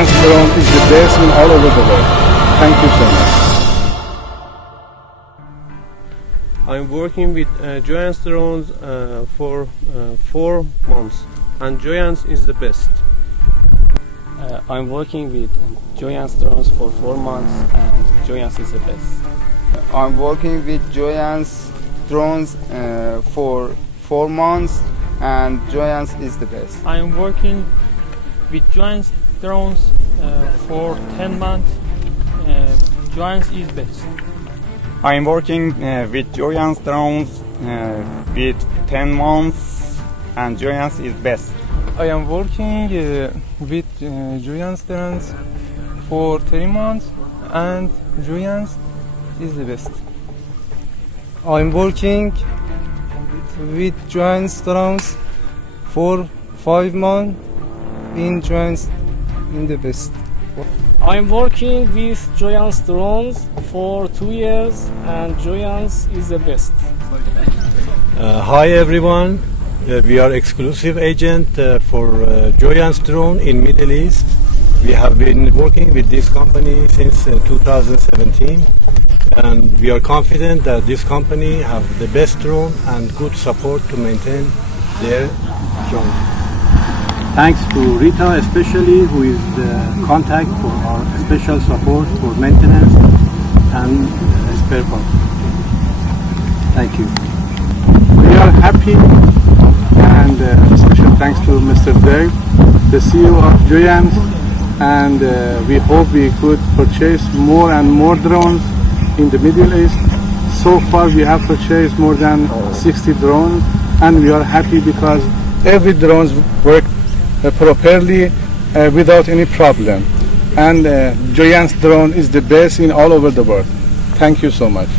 Joyens drone is the best in all over the world. Thank you so much. I'm working with Joyens drones for 4 months, and Joyens is the best. I'm working with Joyens drones for 4 months, and Joyens is the best. I'm working with Joyens drones for 4 months, and Joyens is the best. I'm working with Joyens drones for 10 months. Joyens is best. I'm working with Joyens drones with 10 months, and Joyens is best. I am working with Joyens drones for 3 months, and Joyens is the best. I'm working with Joyens drones for 5 months, in Joyens in the best. I'm working with Joyens drones for 2 years, and Joyens is the best. Hi everyone, we are exclusive agent for Joyens drone in Middle East. We have been working with this company since 2017, and we are confident that this company have the best drone and good support to maintain their drone. Thanks to Rita especially, who is the contact for our special support for maintenance and spare parts. Thank you. We are happy, and special thanks to Mr. Dave, the CEO of Joyens, and we hope we could purchase more and more drones in the Middle East. So far we have purchased more than 60 drones, and we are happy because every drone worked properly without any problem. And Joyens drone is the best in all over the world. Thank you so much.